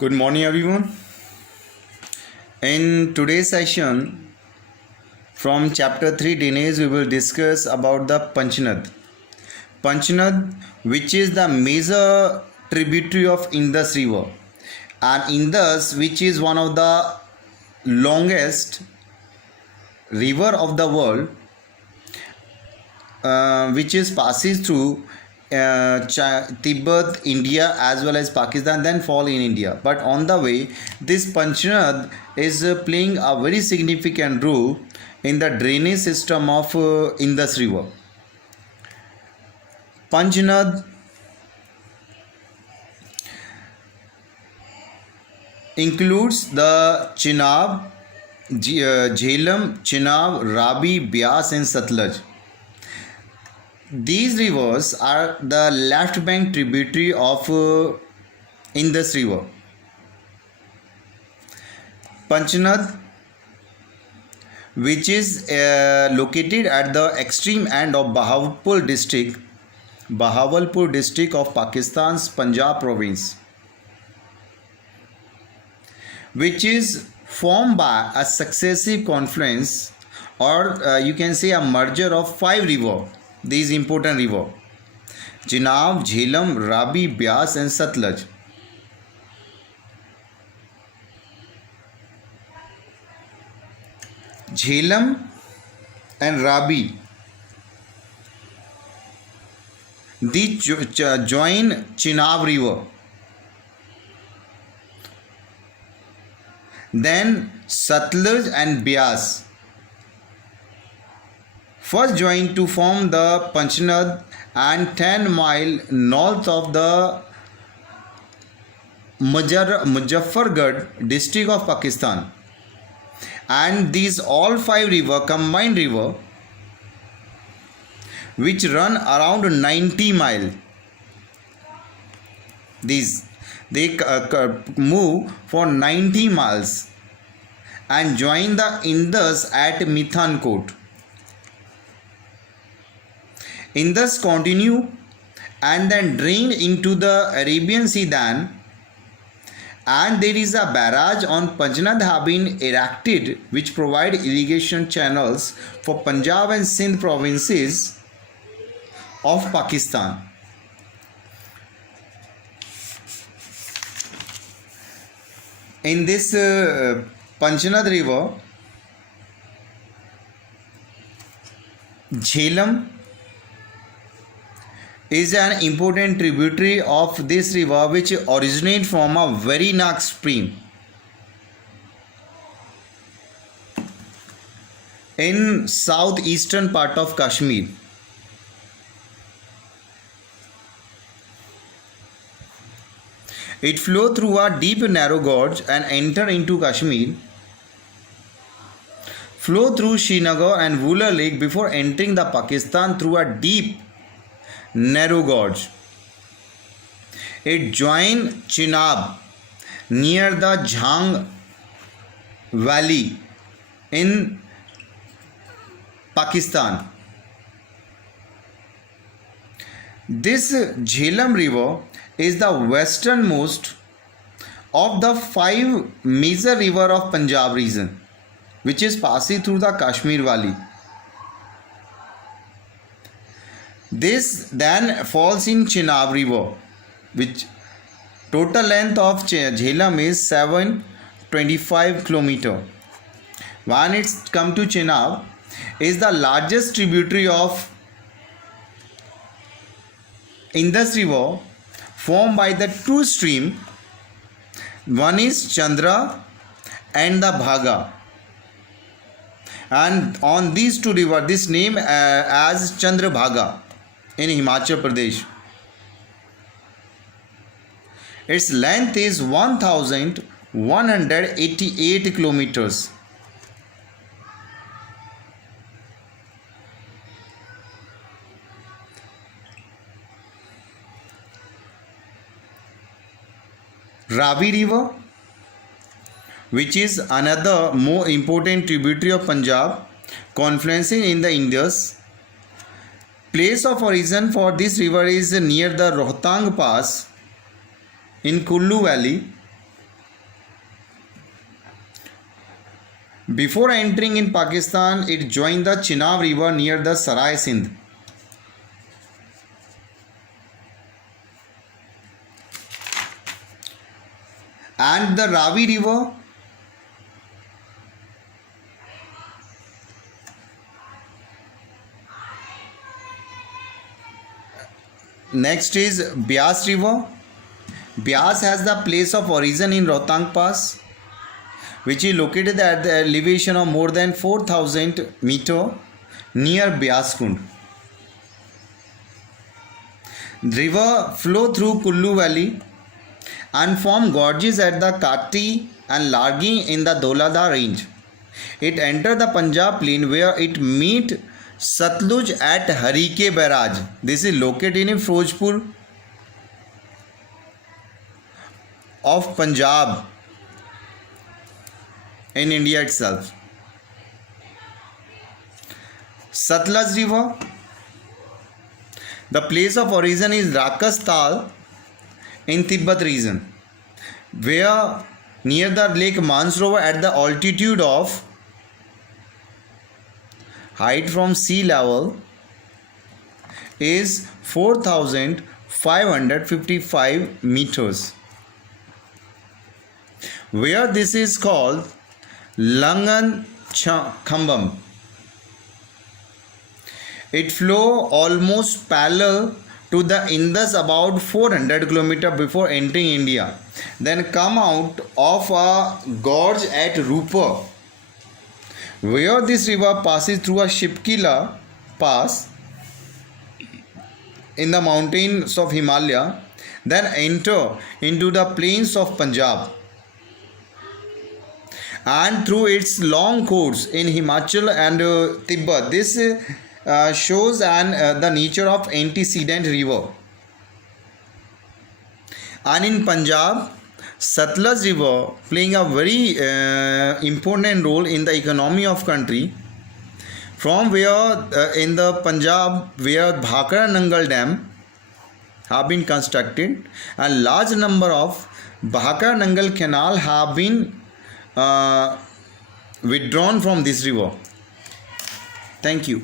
Good morning, everyone. In today's session, from chapter 3 Dinesh, we will discuss about the Panchnad. Panchnad, which is the major tributary of Indus River, and Indus, which is one of the longest river of the world, which is passes through Tibet, India, as well as Pakistan, then fall in India. But on the way, this Panchnad is playing a very significant role in the drainage system of Indus River. Panchnad includes the Chenab, Jhelum, Chenab, Ravi, Beas, and Satluj. These rivers are the left bank tributary of Indus River. Panchnad, which is located at the extreme end of Bahawalpur district of Pakistan's Punjab province, which is formed by a successive confluence, or you can say a merger of 5 rivers. These important rivers: Chenab, Jhelum, Ravi, Beas, and Satluj. Jhelum and Ravi, these join Chenab River. Then Satluj and Beas first joined to form the Panchnad, and 10 miles north of the Muzaffargarh district of Pakistan. And these all 5 rivers, combined river, which run around 90 miles. They move for 90 miles and join the Indus at Mithankot. Indus continue and then drain into the Arabian Sea then, and there is a barrage on Panchnad have been erected which provide irrigation channels for Punjab and Sindh provinces of Pakistan. In this Panchnad river, Jhelum is an important tributary of this river, which originates from a Verinag stream in southeastern part of Kashmir. It flows through a deep narrow gorge and enter into Kashmir, flow through Srinagar and Vular Lake before entering the Pakistan through a deep narrow gorge. It joins Chenab near the Jhang Valley in Pakistan. This Jhelum river is the westernmost of the 5 major rivers of Punjab region, which is passing through the Kashmir Valley. This then falls in Chenab River, which total length of Jhelum is 725 km. When it comes to Chenab, is the largest tributary of Indus River, formed by the 2 streams. One is Chandra and the Bhaga, and on these 2 rivers, this name as Chandrabhaga in Himachal Pradesh. Its length is 1188 kilometers. Ravi River, which is another more important tributary of Punjab, confluencing in the Indus. Place of origin for this river is near the Rohtang Pass in Kullu Valley. Before entering in Pakistan, it joined the Chenab River near the Sarai Sindh. And the Ravi River next is Beas River. Beas has the place of origin in Rohtang Pass, which is located at the elevation of more than 4,000 meter near Beas Kund. River flow through Kullu Valley and form gorges at the Kati and Largi in the Dholadha range. It enters the Punjab plain where it meets Satluj at Harike Barrage. This is located in Firozpur of Punjab in India itself. Satluj River. The place of origin is Rakas Tal in Tibet region, where near the Lake Mansarovar at the altitude of height from sea level is 4,555 meters, where this is called Langan Khambam. It flow almost parallel to the Indus about 400 km before entering India, then come out of a gorge at Rupa, where this river passes through a Shipkila pass in the mountains of Himalaya, then enter into the plains of Punjab, and through its long course in Himachal and Tibet. This shows the nature of antecedent river. And in Punjab, Satluj River playing a very important role in the economy of country, from where in the Punjab where Bhakra Nangal Dam have been constructed, and large number of Bhakra Nangal Canal have been withdrawn from this river. Thank you.